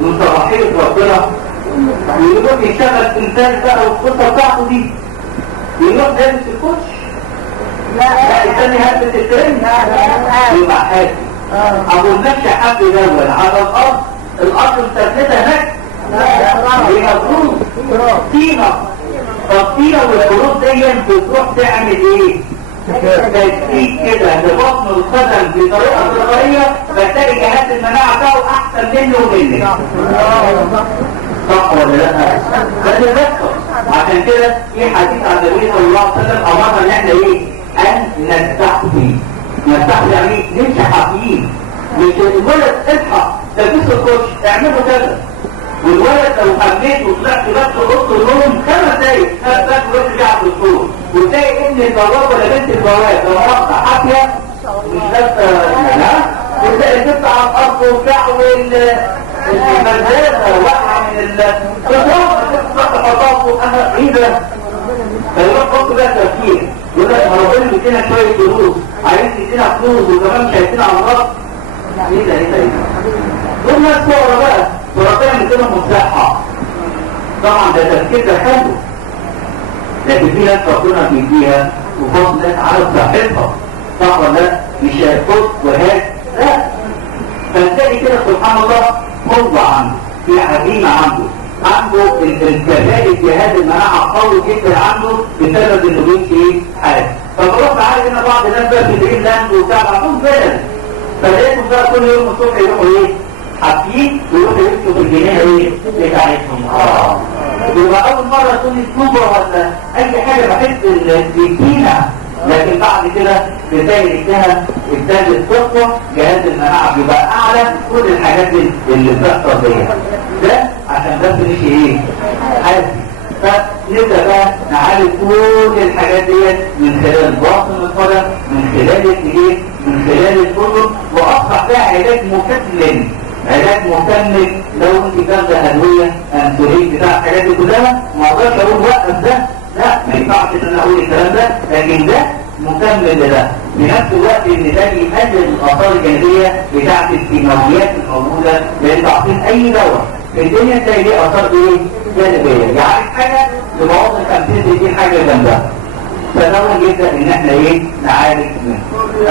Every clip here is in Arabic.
من صلاحية ربنا ويروح يشتغل انسان بقى والقصة بتاعته دي يروح لابس الكوتش لا الثاني هلبس الترند يبقى حاسس ابو النفس حب الاول على الارض مسدده هناك هي بروز طينه فالطينه والبروز دي بتروح تعمل ايه؟ تسديد كده لبطن القدم بطريقه تلقائيه فتلاقي جهاز المناعه بتاعه احسن منه ومنك صح ولا لا؟ ده بيحصل عشان كده في حديث عن النبي صلى الله عليه وسلم امرنا ان احنا ايه؟ ان نستحفي يعني نمشي حافيين مش الولد اصحى تلبسه الكوتش اعمله كذا والولد لو حميت وطلعت بس اوضه النوم 5 دقايق ورجع على الدكتور وتلاقي ابن البواب ولا بنت البواب لو واقفه حافيه مش لابسه وتلاقي البنت على الارض وبتاع المزازه واقعه من الصداع تفتح حطاطه انا ايه ده؟ فيروح حط بقى تفكير يقول لك ما ربنا بيدينا شويه فلوس عايز يدينا فلوس وكمان مش هيدينا امراض ايه ده دول ناس صغيره بقى وربنا بيدينا مصلحه طبعا ده تفكير ده حلو لكن في ناس ربنا بيديها وفاضل ناس عارف صحتها صح ولا لا؟ مش هيخد وهات لا فنلاقي كده سبحان الله هو عنده في عزيمه عنده الكذلك جهاز المناعه قوي جدا عنده بسبب انه بيمشي ايه؟ حاجه فبروح معايا هنا بعض الناس بقى في دريم لاند وبتاع عندهم فعلا فلقيتهم بقى كل يوم الصبح يروحوا ايه؟ حافيين ويروحوا يمشوا في الجنينه ايه؟ بتاعتهم يبقى اول مره تكون اسلوبه ولا اي حاجه بحس السكينه لكن بعد كده بتلاقي انها ابتدت تقوى جهاز المناعه بيبقى اعلى كل الحاجات اللي بتحصل دي ده عشان بس مش ايه حاسس فنبدا بقى نعالج كل الحاجات ديت من خلال باطن القدم من خلال الايدين من خلال الاذن واصبح ده علاج مكمل لو انت كانت ادويه انسولين بتاع الحاجات دي كلها ما اقدرش اقول وقف ده لا ما ينفعش ان انا اقول الكلام ده لكن ده مكمل لده في نفس الوقت ان ده بيقلل الاثار الجانبيه بتاعت الكيماويات الموجوده لان تعطيل اي دواء في الدنيا تلاقي ليه اثار ايه جانبيه يعني حاجه لمواطن التمثيل دي حاجه جنبها فنوع جدا ان احنا ايه نعالج منه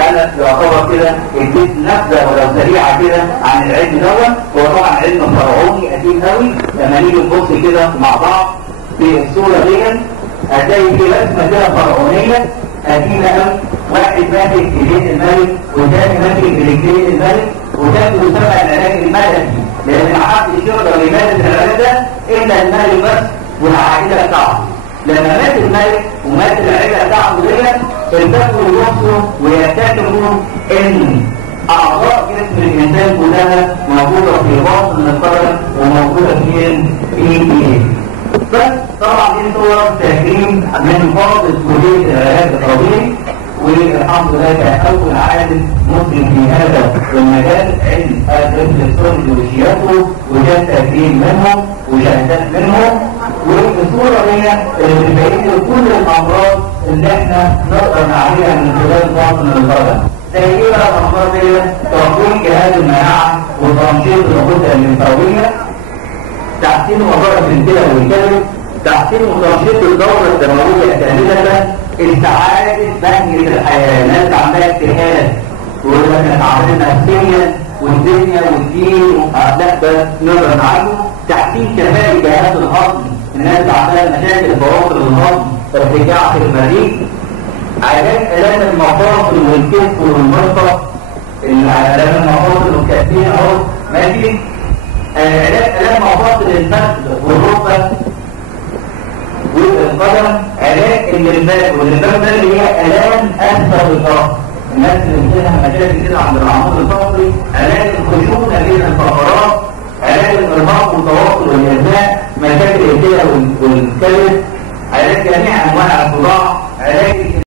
انا يعتبر كده اديت نبذه ولو سريعه كده عن العلم دوت هو طبعا علم فرعوني قديم قوي لما نيجي نبص كده مع بعض في الصوره دي هتلاقي في رسمه كده فرعونيه قديمه قوي واحد ماسك ايدين الملك والثاني ماسك برجلين الملك وده بيسمى العلاج الملكي لان ما حدش يقدر يمارس العلاج ده الا الملك بس والعائله بتاعته لما مات الملك ومات العيله بتاعته ديت التفوا يوصلوا ويكتشفوا ان اعضاء جسم الانسان كلها موجوده في باطن القدم وموجوده فين في ايديه بس طبعا دي صور تكريم من فاضل كليه العلاج الطبيعي والحمد لله كان اول عالم مسلم في هذا المجال علم الريفلكسولوجي وشياته وجاء تكريم منهم وشهادات منهم والصوره دي اللي بتبين كل الامراض اللي احنا نقدر نعالجها من خلال باطن القدم زي ايه بقى الامراض دي؟ تقويم جهاز المناعه وتنشيط الغده الليمفاويه تحسين وظائف الكلى والكبد تحسين وتنشيط الدوره الدمويه كامله استعاده بهجه الحياه ناس عندها اجتهاد ويقول لك احنا عاملين نفسيا والدنيا والدين لا ده نقدر نعالجه تحسين كفاءه جهاز الهضم الناس عندها مشاكل بوابر الهضم ارتجاع في المريء علاج الام المفاصل والكتف والمرفق الام المفاصل والكتفين اهو ماشي علاج الام مفاصل الفخذ والركبه والقدم علاج اللمبات واللمبات ده اللي هي الام اسفل الظهر الناس اللي لها مشاكل كده عند العمود الفقري علاج الخشونه بين الفقرات علاج الارهاق والتواصل والارهاق مشاكل الكلى والكبد علاج جميع انواع الصداع علاج